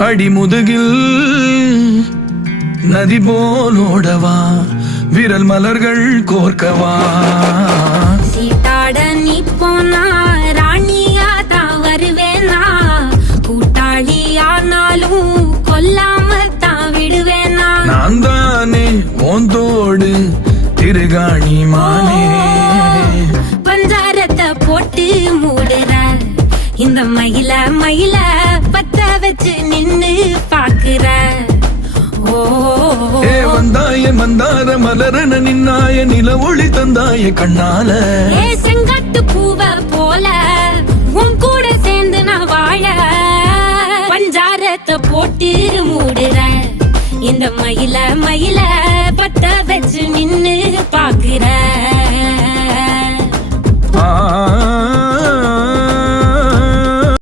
அடிமுதுகில் நதி போலோடவா விரல் மலர்கள் கோர்க்கவா சீட்டாட நீ போனா ராணியா தான் வருவேனா கூட்டாளி ஆனாலும் கொல்லாம தான் விடுவேனா நான் தானே ஓந்தோடு திருகாணி மானே பஞ்சாரத்தை போட்டு மூடுற இந்த மயில மயில பத்த வச்சு நின்னு பாக்குற வந்தாய மந்தார மலரன நின்னாய நில ஒளி தந்தாய கண்ணால செங்காட்டு பூவ போல உன் கூட சேர்ந்து நான் வாழ பஞ்சாரத்தை போட்டு மூடுற இந்த மயில மயில பத்த வச்சு நின்னு பாக்குற